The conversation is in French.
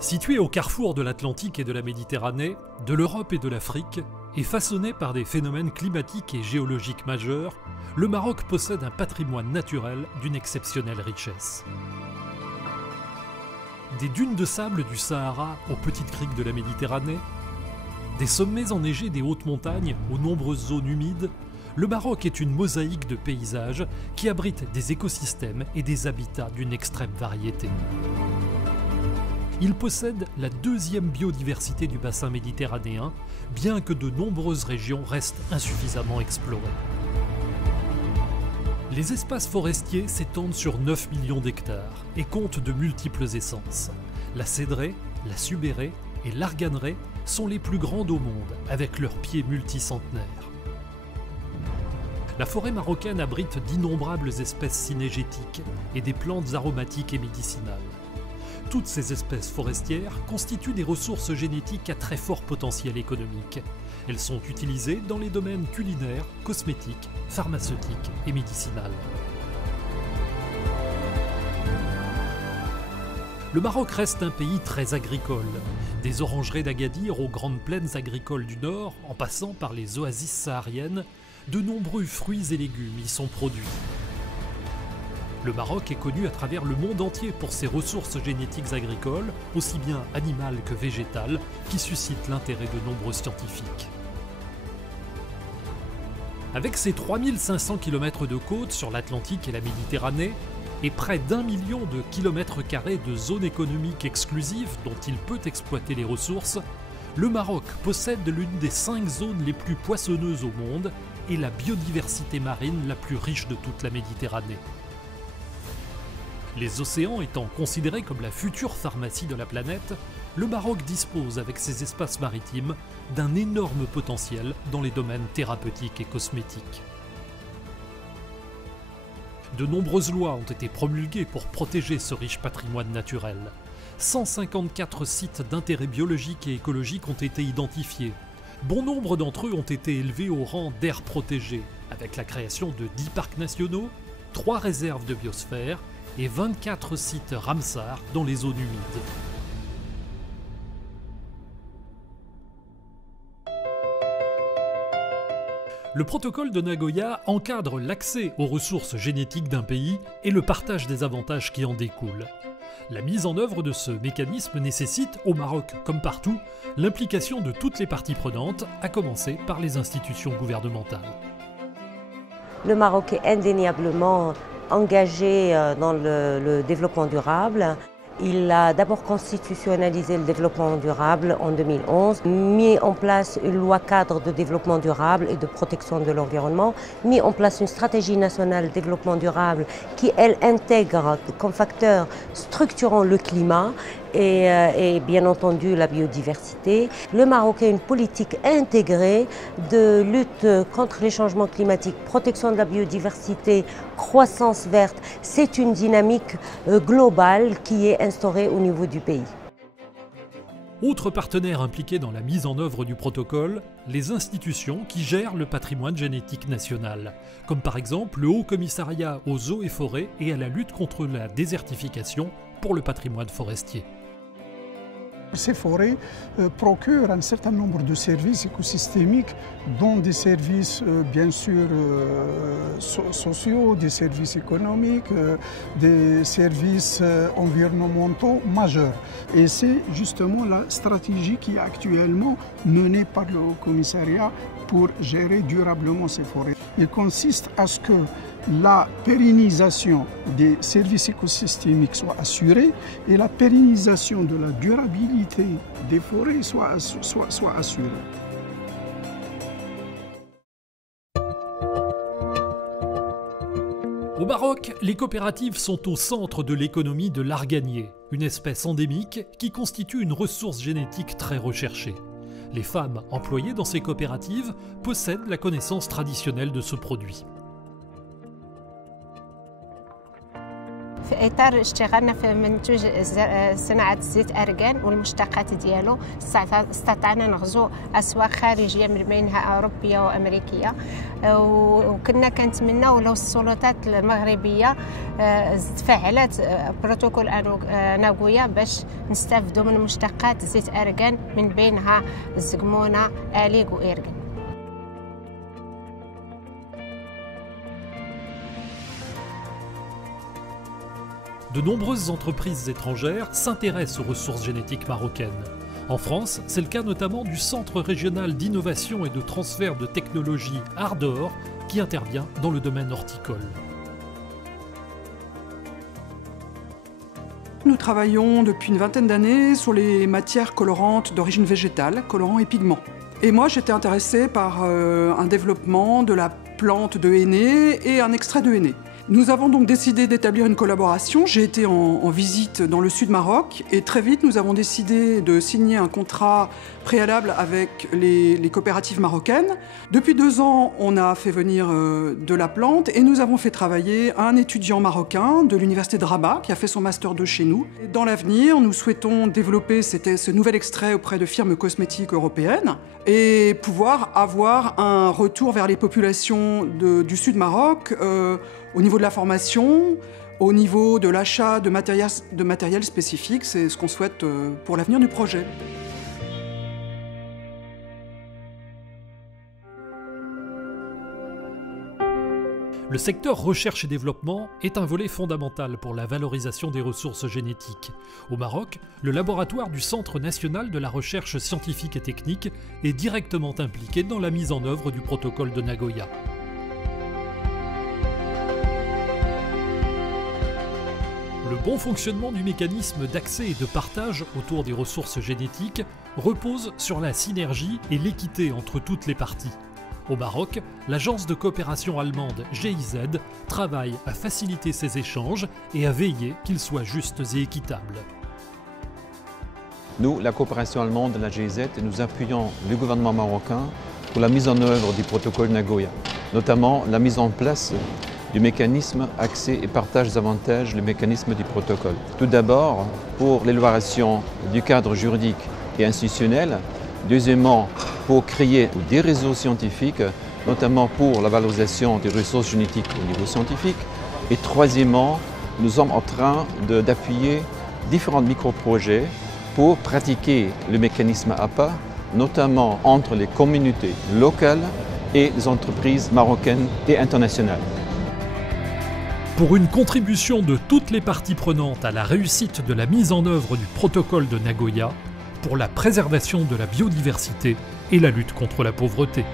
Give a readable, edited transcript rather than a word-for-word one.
Situé au carrefour de l'Atlantique et de la Méditerranée, de l'Europe et de l'Afrique, et façonné par des phénomènes climatiques et géologiques majeurs, le Maroc possède un patrimoine naturel d'une exceptionnelle richesse. Des dunes de sable du Sahara aux petites criques de la Méditerranée, des sommets enneigés des hautes montagnes aux nombreuses zones humides, le Maroc est une mosaïque de paysages qui abrite des écosystèmes et des habitats d'une extrême variété. Il possède la deuxième biodiversité du bassin méditerranéen, bien que de nombreuses régions restent insuffisamment explorées. Les espaces forestiers s'étendent sur 9 millions d'hectares et comptent de multiples essences. La cédraie, la subérée et l'arganeraie sont les plus grandes au monde, avec leurs pieds multicentenaires. La forêt marocaine abrite d'innombrables espèces cynégétiques et des plantes aromatiques et médicinales. Toutes ces espèces forestières constituent des ressources génétiques à très fort potentiel économique. Elles sont utilisées dans les domaines culinaires, cosmétiques, pharmaceutiques et médicinales. Le Maroc reste un pays très agricole. Des orangeries d'Agadir aux grandes plaines agricoles du Nord, en passant par les oasis sahariennes, de nombreux fruits et légumes y sont produits. Le Maroc est connu à travers le monde entier pour ses ressources génétiques agricoles, aussi bien animales que végétales, qui suscitent l'intérêt de nombreux scientifiques. Avec ses 3500 km de côte sur l'Atlantique et la Méditerranée, et près d'1 million de kilomètres carrés de zones économiques exclusives dont il peut exploiter les ressources, le Maroc possède l'une des 5 zones les plus poissonneuses au monde et la biodiversité marine la plus riche de toute la Méditerranée. Les océans étant considérés comme la future pharmacie de la planète, le Maroc dispose avec ses espaces maritimes d'un énorme potentiel dans les domaines thérapeutiques et cosmétiques. De nombreuses lois ont été promulguées pour protéger ce riche patrimoine naturel. 154 sites d'intérêt biologique et écologique ont été identifiés. Bon nombre d'entre eux ont été élevés au rang d'aires protégées, avec la création de 10 parcs nationaux, 3 réserves de biosphère et 24 sites Ramsar dans les zones humides. Le protocole de Nagoya encadre l'accès aux ressources génétiques d'un pays et le partage des avantages qui en découlent. La mise en œuvre de ce mécanisme nécessite, au Maroc comme partout, l'implication de toutes les parties prenantes, à commencer par les institutions gouvernementales. Le Maroc est indéniablement engagé dans le développement durable. Il a d'abord constitutionnalisé le développement durable en 2011, mis en place une loi cadre de développement durable et de protection de l'environnement, mis en place une stratégie nationale de développement durable qui, elle, intègre comme facteur structurant le climat et bien entendu la biodiversité. Le Maroc a une politique intégrée de lutte contre les changements climatiques, protection de la biodiversité, croissance verte. C'est une dynamique globale qui est instaurée au niveau du pays. Autre partenaire impliqué dans la mise en œuvre du protocole, les institutions qui gèrent le patrimoine génétique national, comme par exemple le Haut Commissariat aux eaux et forêts et à la lutte contre la désertification pour le patrimoine forestier. Ces forêts procurent un certain nombre de services écosystémiques, dont des services bien sûr sociaux, des services économiques, des services environnementaux majeurs. Et c'est justement la stratégie qui est actuellement menée par le Haut Commissariat pour gérer durablement ces forêts. Il consiste à ce que la pérennisation des services écosystémiques soit assurée et la pérennisation de la durabilité des forêts soit assurée. Au Maroc, les coopératives sont au centre de l'économie de l'arganier, une espèce endémique qui constitue une ressource génétique très recherchée. Les femmes employées dans ces coopératives possèdent la connaissance traditionnelle de ce produit. في إطار اشتغالنا في منتوج صناعة زيت أرغان والمشتقات ديالو استطعنا نغزو أسواق خارجية من بينها أوروبية وأمريكية، وكنا كنتمناو لو السلطات المغربية تفعلت بروتوكول ناغويا باش نستافدوا من مشتقات زيت أرغان من بينها الزقمونة، آليغ وإرغان. De nombreuses entreprises étrangères s'intéressent aux ressources génétiques marocaines. En France, c'est le cas notamment du Centre régional d'innovation et de transfert de technologie Ardor, qui intervient dans le domaine horticole. Nous travaillons depuis une vingtaine d'années sur les matières colorantes d'origine végétale, colorants et pigments. Et moi, j'étais intéressée par un développement de la plante de henné et un extrait de henné. Nous avons donc décidé d'établir une collaboration. J'ai été en visite dans le sud Maroc et très vite nous avons décidé de signer un contrat préalable avec les coopératives marocaines. Depuis 2 ans, on a fait venir de la plante et nous avons fait travailler un étudiant marocain de l'université de Rabat qui a fait son master 2 chez nous. Dans l'avenir, nous souhaitons développer ce nouvel extrait auprès de firmes cosmétiques européennes et pouvoir avoir un retour vers les populations du sud Maroc au niveau de la formation, au niveau de l'achat de matériel spécifique. C'est ce qu'on souhaite pour l'avenir du projet. Le secteur recherche et développement est un volet fondamental pour la valorisation des ressources génétiques. Au Maroc, le laboratoire du Centre national de la recherche scientifique et technique est directement impliqué dans la mise en œuvre du protocole de Nagoya. Le bon fonctionnement du mécanisme d'accès et de partage autour des ressources génétiques repose sur la synergie et l'équité entre toutes les parties. Au Maroc, l'agence de coopération allemande GIZ travaille à faciliter ces échanges et à veiller qu'ils soient justes et équitables. Nous, la coopération allemande de la GIZ, nous appuyons le gouvernement marocain pour la mise en œuvre du protocole Nagoya, notamment la mise en place du mécanisme accès et partage des avantages, le mécanisme du protocole. Tout d'abord, pour l'élaboration du cadre juridique et institutionnel. Deuxièmement, pour créer des réseaux scientifiques, notamment pour la valorisation des ressources génétiques au niveau scientifique. Et troisièmement, nous sommes en train d'appuyer différents micro-projets pour pratiquer le mécanisme APA, notamment entre les communautés locales et les entreprises marocaines et internationales. Pour une contribution de toutes les parties prenantes à la réussite de la mise en œuvre du protocole de Nagoya, pour la préservation de la biodiversité et la lutte contre la pauvreté.